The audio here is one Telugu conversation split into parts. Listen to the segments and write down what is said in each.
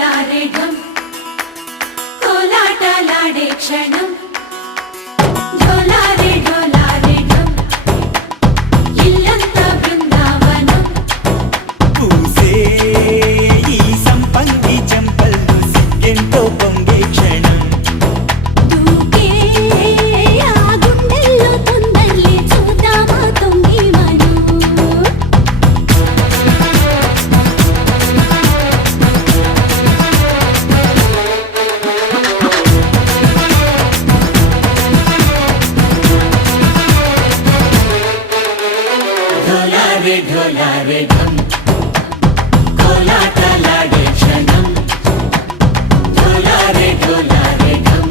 ढोलारे ढम कोलाटलाडे क्षणं ढोलारे ढोलारे ढम इल्लंत बृंदावनं पूसे ఈ సంపంగి చెంపల్లో సిగ్గెంతో పొంగే క్షణం దూకే ఆ గుండెల్లో తొందరలే చూద్దామా తొంగి మనం ढोलारे ढोलारे ढम कोलाटलाडे क्षणं ढोलारे ढोलारे ढम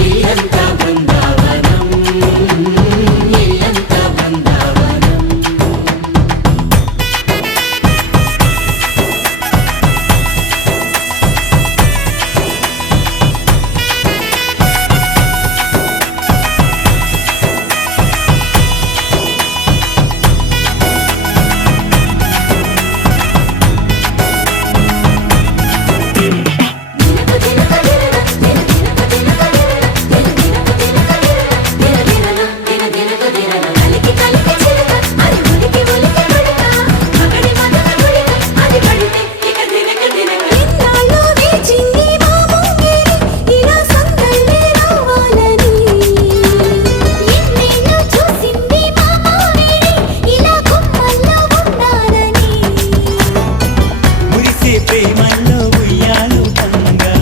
इल्लंत बृंदावनं इल्लंत बृंदावनं మురిసే ప్రేమల్లో ఉయ్యాలు పంగా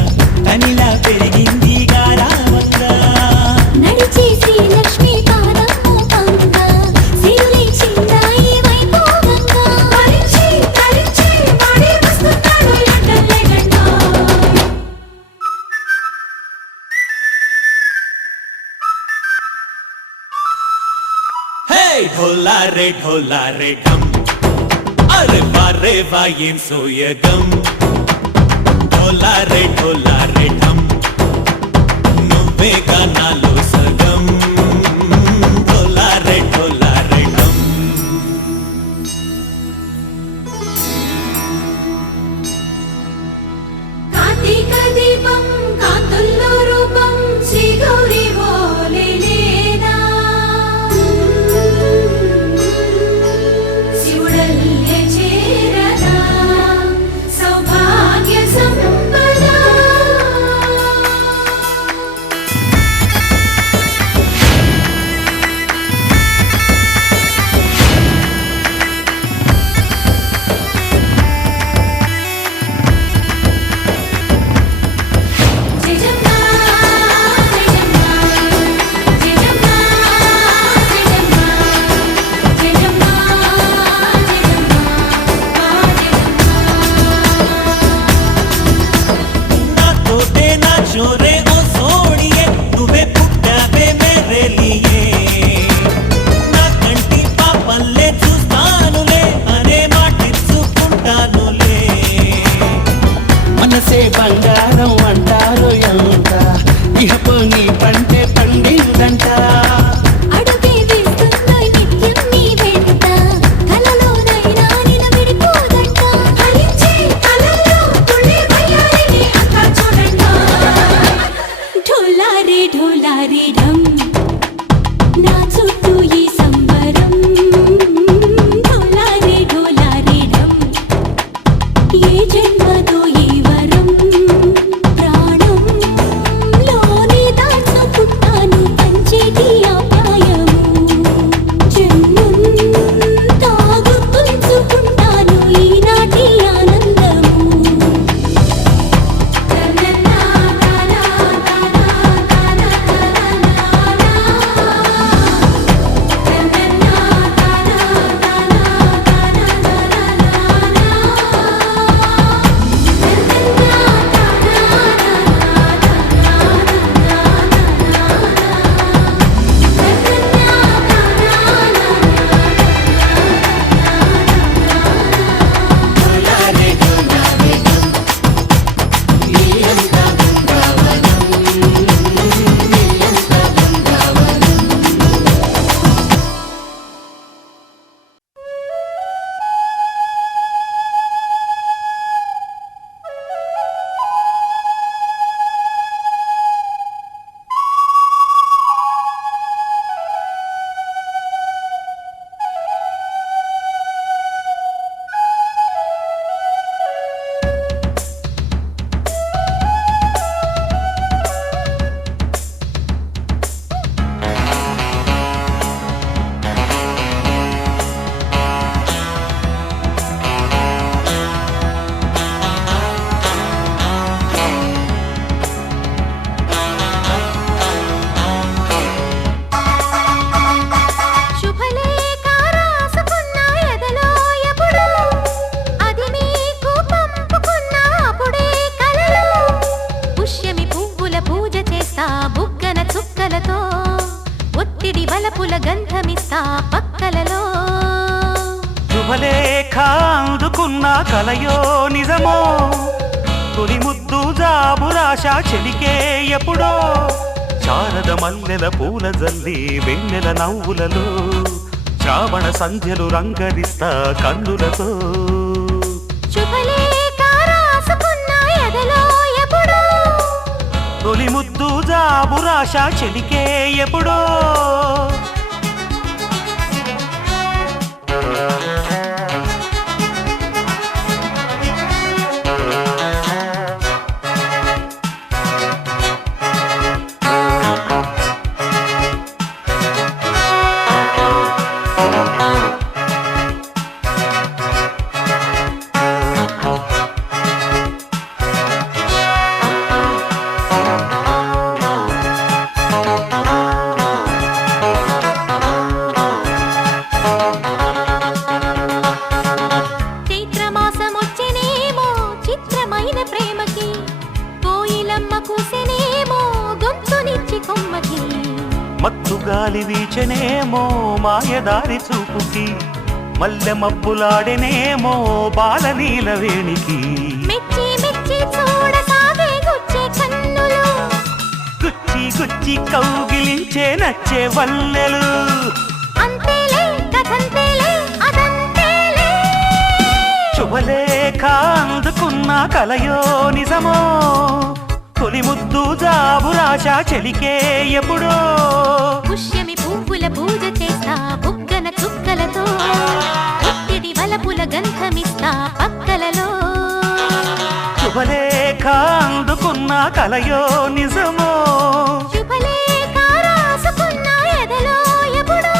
తనిలా పెరిగింది గారావంగా నడిచే శ్రీలక్ష్మి పాదము పంగా సిరులి చిందాయి వైభోగంగా పరిచి తరించి వాడి వస్తున్నాడు ఎండలే గంటా హే ఢోలారే ఢోలారే ఢమ్ అరే వారే వాయేం సోయగం ఢోలారే ఢోలారే ఢమ్ నువ్వే గానాలో సగం ఢోలారే ఢోలారే ఢమ్ కార్తీక దీపం కాంతుల్లో రూపం శ్రీ గౌరీ ఓలేనా శివుడల్లే చేరనా సౌభాగ్య సంపద జయజమ్మా జయజమ్మా జయజమ్మా జయజమ్మా జయజమ్మా నాతోటే నా చోరే ఓ సోడియే నువ్వే పుట్టావే మేరే లియే నా కంటి పాపల్లే చూస్తానులే అనే మాటిచ్చుకుంటానులే మనసే బంగారం అంటారు ఎంత ఇహపు నీ పంటే పండిందంట అడుగే వేస్తుందో నిత్యం నీ వెంట కలలోనైనా నిలబడిపోదంట హరించే కలల్లో తుళ్ళే వయ్యారిని అంతా చూడంట ఢోలారే ఢోలారే ఢమ్ నా చుట్టూ ఈ సంబరం ఢోలారే ఢోలారే ఢమ్ ఏ జన్మదో ఈ వరం ప్రాణం లోని దాచుకుంటాను పంచేటి ఆప్యాయము జన్మం తాగుతుంచుకుంటాను ఈనాటి ఆనందము అందుకున్న కలయో నిజమో తొలి ముద్దు జాబురాశ చెలికే ఎప్పుడో శారద మల్లెల పూల జల్లి వెన్నెల నవ్వులలో శ్రావణ సంధ్యలు రంగరిస్తా కన్నులతో శుభలేఖ రాసుకున్న ఎదలో ఎప్పుడో తొలి ముద్దు జాబురాశ చెలికే ఎప్పుడో చైత్రమాసమొచ్చెనేమో చిత్రమైన ప్రేమకి కోయిలమ్మ కూసెనేమో గొంతునిచ్చి కొమ్మకి మత్తు గాలి వీచెనేమో మాయదారి చూపుకి మల్లె మబ్బులాడెనేమో బాలనీల వేణికి మెచ్చి మెచ్చి చూడసాగే గుచ్చే కన్నులు గుచ్చి గుచ్చి కౌగిలించే నచ్చే వల్లెలు అంతేలే కథంతేలే అదంతేలే శుభలేఖ అందుకున్న కలయో నిజమో తొలి ముద్దు జాబురాశ చెలికే ఎప్పుడో పుష్యమి పువ్వుల పూజ చేస్తా బుగ్గన చుక్కలతో ఒత్తిడి వలపుల గంధమిస్తా పక్కలలో శుభలేఖ అందుకున్న కలయో నిజమో శుభలేఖ రాసుకున్న ఎదలో ఎప్పుడో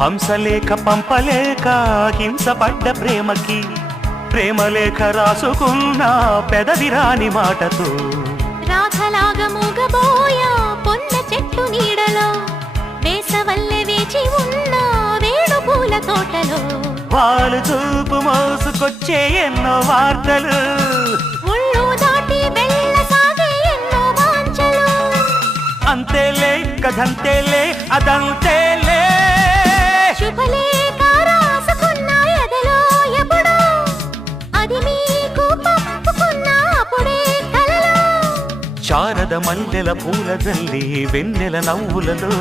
హంసలేఖ పంపలేక హింసపడ్డ ప్రేమకి ప్రేమలేఖ రాసుకున్న పెదవిరాని మాటతో రాధలాగా మూగబోయా పొన్న చెట్టు నీడలో వేసవల్లె వేచి ఉన్న వేణు పూల తోటలో వాళ్ళు చూపు మోసుకొచ్చే ఎన్నో వార్తలు ఒళ్ళు దాటి వెళ్ళసాగే ఎన్నో వాంఛలు అంతేలే కథంతేలే అదంతేలే శుభలేఖ రాసుకున్న ఎదలో ఎప్పుడో అది మీకు పంపుకున్న అప్పుడే కలలో శారద మల్లెల పూల జల్లి వెన్నెల నవ్వులలో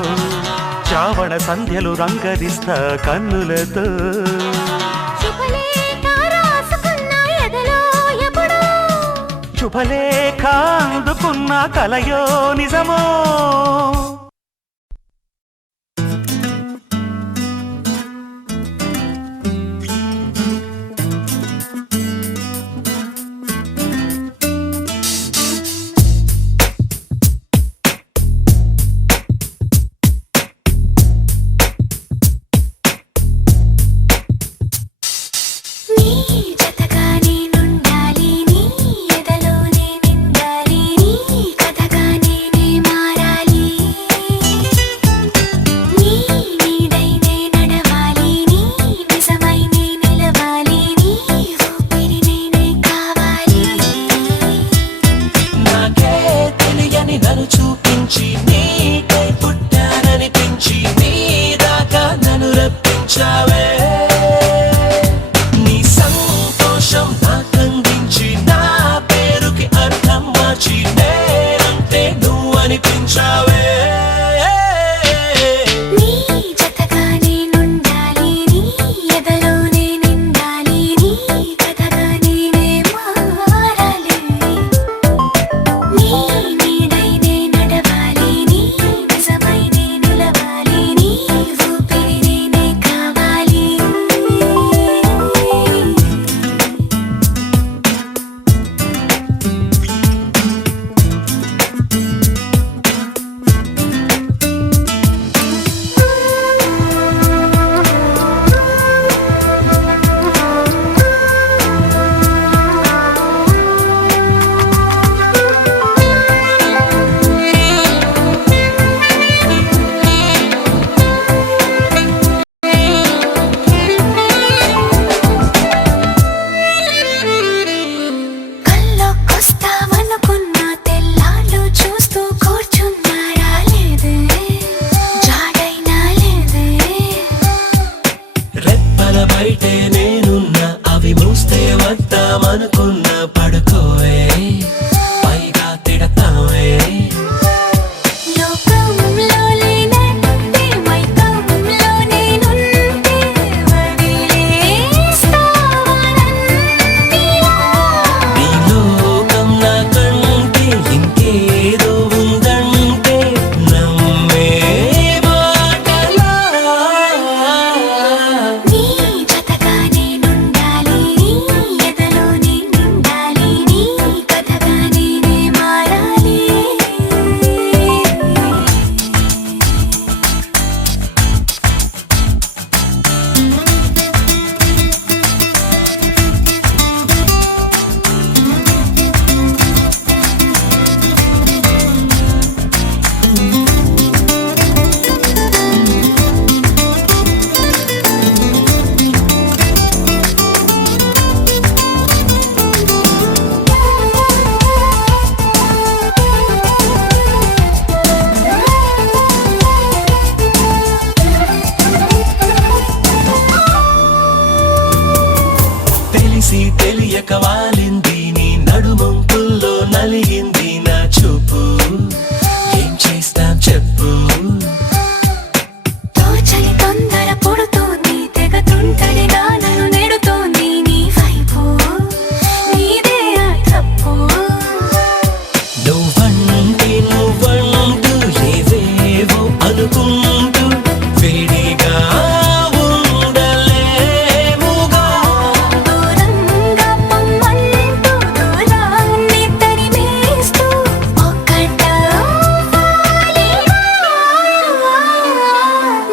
శ్రావణ సంధ్యలు రంగరిస్తా కన్నులతో శుభలేఖ రాసుకున్న ఎదలో ఎప్పుడో శుభలేఖ అందుకున్న కలయో నిజమో నీ జతగా నేనుండాలి నీ ఎదలో నేనుండాలి నీ కథగా నేనే మారాలి కళ్ళ బయటే నేనున్నా అవి మూస్తే వద్దామనుకున్నా పడుకోవే పైగా తిడతావే లోకంలో లేనంటే మైకంలో నేనుంటే వదిలేస్తావా నన్నిలా? నీ లోకం నాకంటే ఇంకేదో ఉందంటే నమ్మే మాటలా నీ జతగా నేనుండాలి, నీ ఎదలో నేనుండాలి, నీ కథగా నేనే మారాలి. తెలిసి తెలియక వాలింది నీ నడుమంపుల్లో నలిగింది నా చూపు ఏం చేస్తాం చెప్పు తోచని తొందర పుడుతోంది, తెగ తుంటరిగా నన్ను నెడుతోంది నీ వైపు, నీదే ఆ తప్పు. నువ్వంటూ ఏవేవో అనుకుంటూ వేడిగా ఉండలేముగా దూరంగా పొమ్మంటూ దూరాన్ని తరిమేస్తూ ఒక్కటవ్వాలి.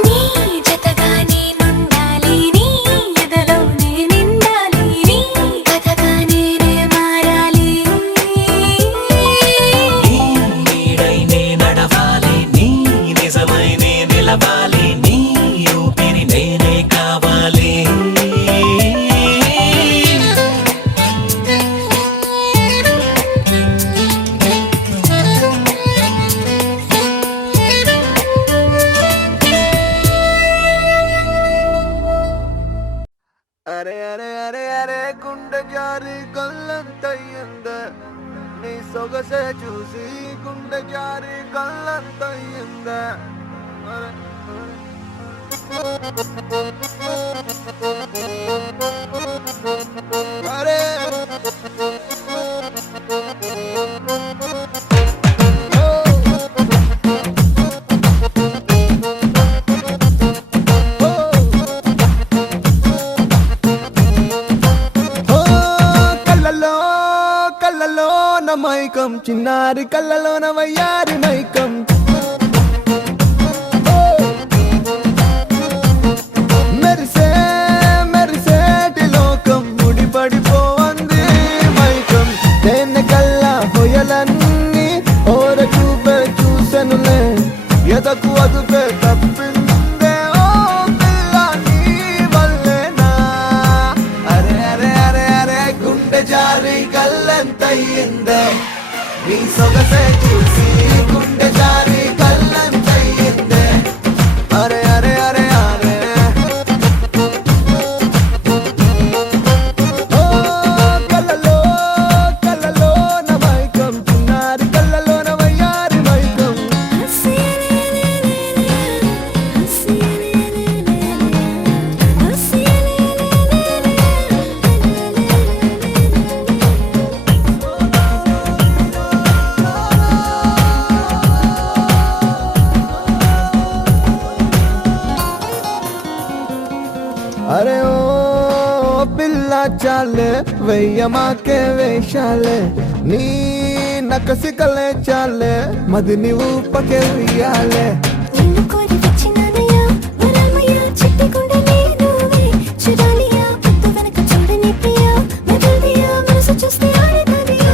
నీ జతగా నేనుండాలి, నీ ఎదలో నేనుండాలి, నీ కథగా నేనే మారాలి. నీ నీడై నే నడవాలి నీ నిజమై నే నిలవాలి నీ ఊపిరి నేనే కావాలి అరే అరే అరే అరే గుండె జారి కళ్ళంతయ్యిందే నీ సొగసే చూసి గుండె జారి కళ్ళంతయ్యిందే అరే అరే ఓ కళ్ళలో కళ్ళలో న మైకం చిన్నారి కళ్ళలో వయ్యారి మైకం ఓ మెరిసే మెరిసేటి లోకం ముడిపడిపోవంది మైకం తేనె కళ్ళ హొయలన్నీ ఓర చూపే చూసెనులే ఎదకు అదుపే తప్పిందే ఓ పిల్ల నీ వల్లేనా అరే అరే అరే అరే గుండె జారి కళ్ళంతయ్యిందే నీ సొగసే చూసి గుండె జారి కళ్ళంతయ్యిందే అరే అరే అరే అరే ఓ కళ్ళలో కళ్ళలో న మైకం చిన్నారి కళ్ళలో న వయ్యారి మైకం అరే ఓ పిల్ల చాలే వెయ్యమాకే వేషాలే నీ నకసికలే చాలే మది నీవు పకే ఉయ్యాలే నిన్ను కోరి వచ్చినానయ్యా వరమయ్యా చిట్టి గుండె నువ్వే చూడాలియా పొద్దు వెనక చూడని ప్రియా మెదడియా మనసు చూస్తే ఆడతాదియా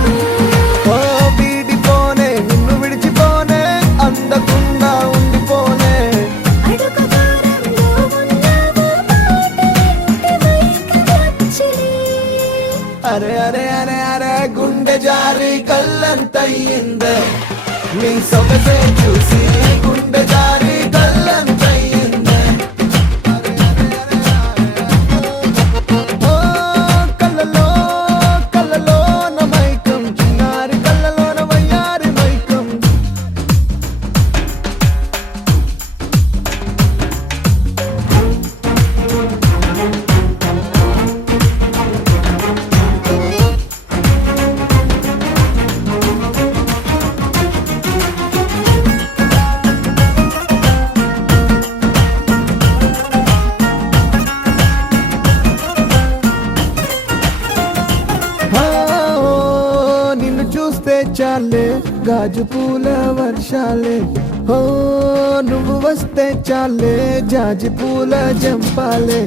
ఓ వీడిపోనే నిన్ను విడిచిపోనే అందకుండా ఉండిపోనే అడుగు దూరంలో ఉన్నావు మాట వింటే మైకమొచ్చిలే. అరే అరే అరే అరే గుండె జారి కళ్ళంతయ్యిందే నీ సొగసే చూసి గుండె జారి కళ్ళంతయ్యిందే అరే అరే అరే అరే చాలే గాజు పూల వర్షాలే ఓ నువ్వు వస్తే చాలే జాజి పూల జంపాలే